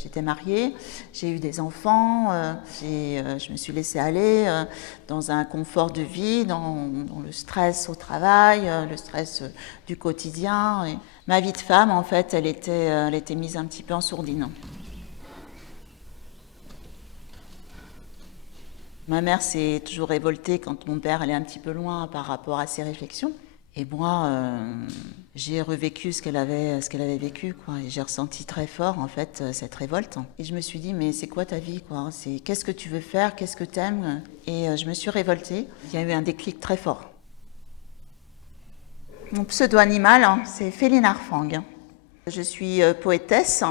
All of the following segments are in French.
J'étais mariée, j'ai eu des enfants, je me suis laissée aller dans un confort de vie, dans le stress au travail, le stress du quotidien. Et ma vie de femme, en fait, elle était mise un petit peu en sourdine. Ma mère s'est toujours révoltée quand mon père allait un petit peu loin par rapport à ses réflexions. Et moi, j'ai revécu ce qu'elle avait vécu, quoi. Et j'ai ressenti très fort, en fait, cette révolte. Et je me suis dit, mais c'est quoi ta vie, quoi? Qu'est-ce que tu veux faire? Qu'est-ce que t'aimes? Et je me suis révoltée. Il y a eu un déclic très fort. Mon pseudo-animal, hein, c'est Féline Arfang. Je suis poétesse,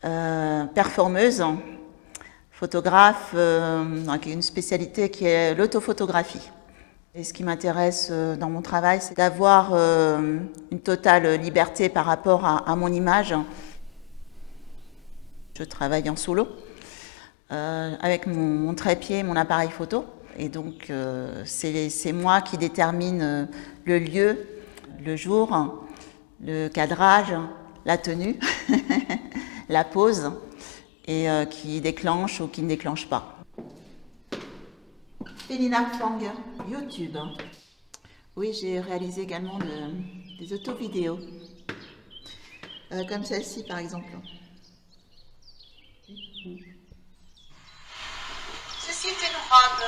performeuse, photographe, avec une spécialité qui est l'autophotographie. Et ce qui m'intéresse dans mon travail, c'est d'avoir une totale liberté par rapport à mon image. Je travaille en solo, avec mon trépied, mon appareil photo. Et donc, c'est moi qui détermine le lieu, le jour, le cadrage, la tenue, la pose, et qui déclenche ou qui ne déclenche pas. Féline Arfang, YouTube. Oui, j'ai réalisé également des auto-vidéos, comme celle-ci par exemple. Ceci est une robe.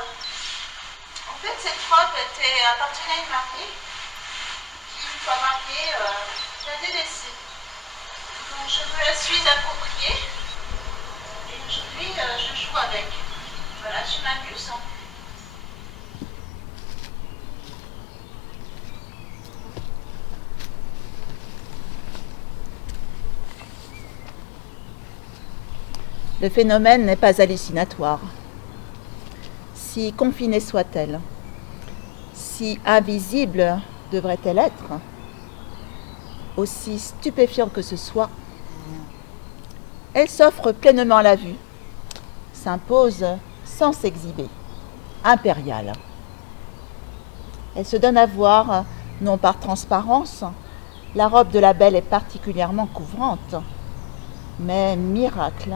En fait, cette robe appartenait à une mariée qui, une fois mariée, l'a délaissée. Donc je me la suis appropriée et aujourd'hui je joue avec. Voilà, je m'amuse. Le phénomène n'est pas hallucinatoire. Si confinée soit-elle, si invisible devrait-elle être, aussi stupéfiante que ce soit, elle s'offre pleinement à la vue, s'impose sans s'exhiber, impériale. Elle se donne à voir, non par transparence, la robe de la belle est particulièrement couvrante, mais miracle,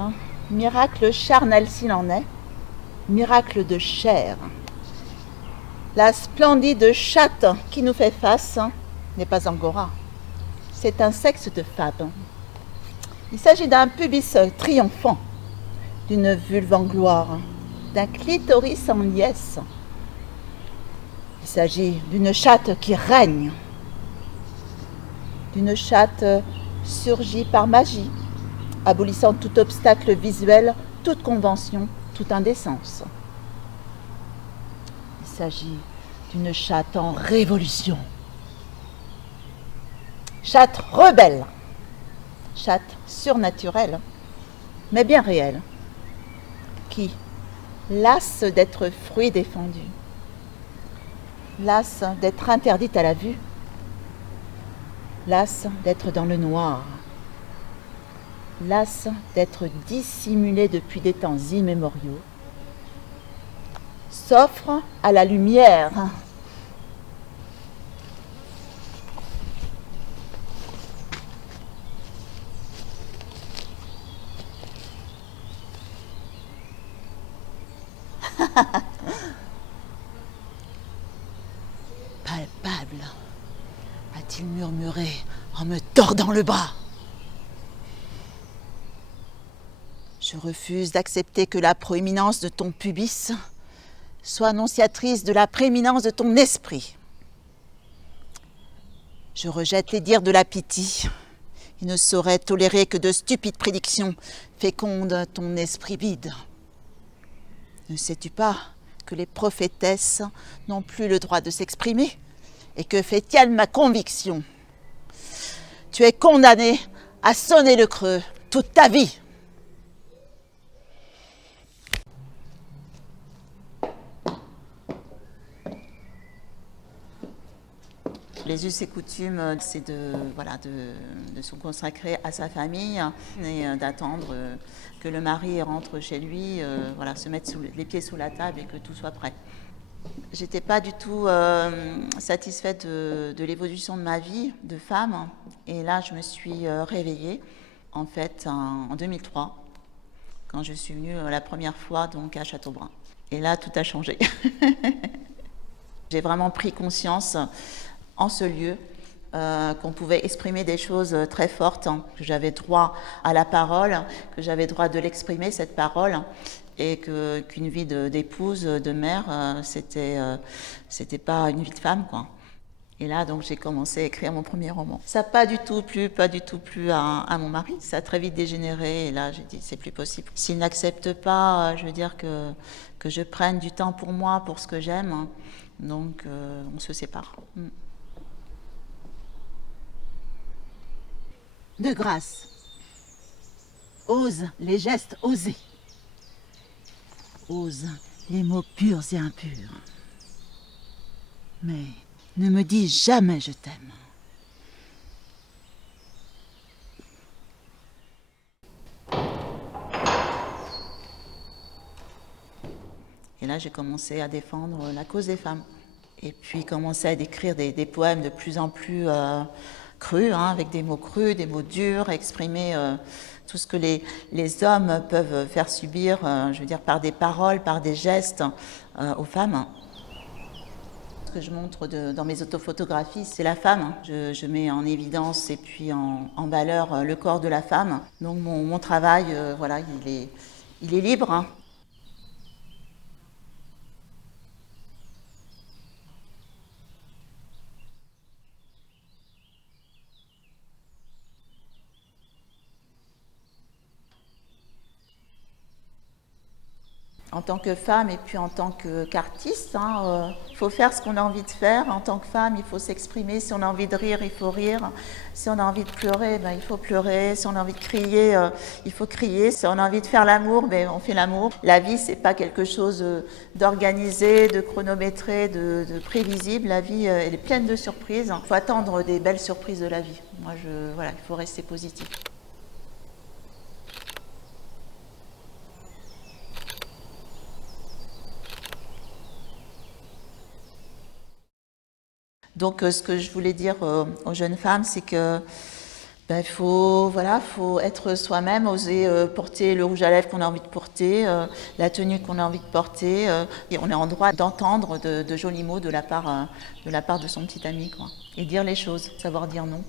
miracle charnel s'il en est, miracle de chair. La splendide chatte qui nous fait face n'est pas Angora, c'est un sexe de femme. Il s'agit d'un pubis triomphant, d'une vulve en gloire, d'un clitoris en liesse. Il s'agit d'une chatte qui règne, d'une chatte surgie par magie, abolissant tout obstacle visuel, toute convention, toute indécence. Il s'agit d'une chatte en révolution, chatte rebelle, chatte surnaturelle, mais bien réelle, qui, lasse d'être fruit défendu, lasse d'être interdite à la vue, lasse d'être dans le noir, lasse d'être dissimulée depuis des temps immémoriaux, s'offre à la lumière. Palpable, a-t-il murmuré en me tordant le bras. Je refuse d'accepter que la proéminence de ton pubis soit annonciatrice de la prééminence de ton esprit. Je rejette les dires de la pitié. Il ne saurait tolérer que de stupides prédictions fécondent ton esprit vide. Ne sais-tu pas que les prophétesses n'ont plus le droit de s'exprimer? Et que fait-il ma conviction? Tu es condamné à sonner le creux toute ta vie. Les us et coutumes, c'est de se consacrer à sa famille et d'attendre que le mari rentre chez lui, se mettre les pieds sous la table et que tout soit prêt. J'étais pas du tout satisfaite de l'évolution de ma vie de femme. Et là, je me suis réveillée, en fait, en 2003. quand je suis venue la première fois donc à Châteaubrun. Et là, tout a changé. J'ai vraiment pris conscience en ce lieu qu'on pouvait exprimer des choses très fortes, hein, que j'avais droit à la parole, que j'avais droit de l'exprimer, cette parole, et qu'une vie d'épouse, de mère, c'était pas une vie de femme, quoi. Et là, donc, j'ai commencé à écrire mon premier roman. Ça n'a pas du tout plu à mon mari. Ça a très vite dégénéré. Et là, j'ai dit, c'est plus possible. S'il n'accepte pas, je veux dire que je prenne du temps pour moi, pour ce que j'aime, hein, donc on se sépare. De grâce, ose les gestes osés. Ose les mots purs et impurs. Mais ne me dis jamais je t'aime. Et là, j'ai commencé à défendre la cause des femmes. Et puis commencer à décrire des poèmes de plus en plus crus, hein, avec des mots crus, des mots durs, exprimer tout ce que les hommes peuvent faire subir, je veux dire, par des paroles, par des gestes aux femmes. Ce que je montre dans mes autophotographies, c'est la femme. Je mets en évidence et puis en valeur le corps de la femme. Donc mon travail, voilà, il est libre, hein. En tant que femme et puis en tant qu'artiste, hein, faut faire ce qu'on a envie de faire. En tant que femme, il faut s'exprimer. Si on a envie de rire, il faut rire. Si on a envie de pleurer, ben, il faut pleurer. Si on a envie de crier, il faut crier. Si on a envie de faire l'amour, ben, on fait l'amour. La vie, c'est pas quelque chose d'organisé, de chronométré, de prévisible. La vie, elle est pleine de surprises. Il faut attendre des belles surprises de la vie. Moi, voilà, il faut rester positif. Donc, ce que je voulais dire aux jeunes femmes, c'est que ben, faut être soi-même, oser porter le rouge à lèvres qu'on a envie de porter, la tenue qu'on a envie de porter, et on est en droit d'entendre de jolis mots de la part de son petit ami, quoi. Et dire les choses, savoir dire non.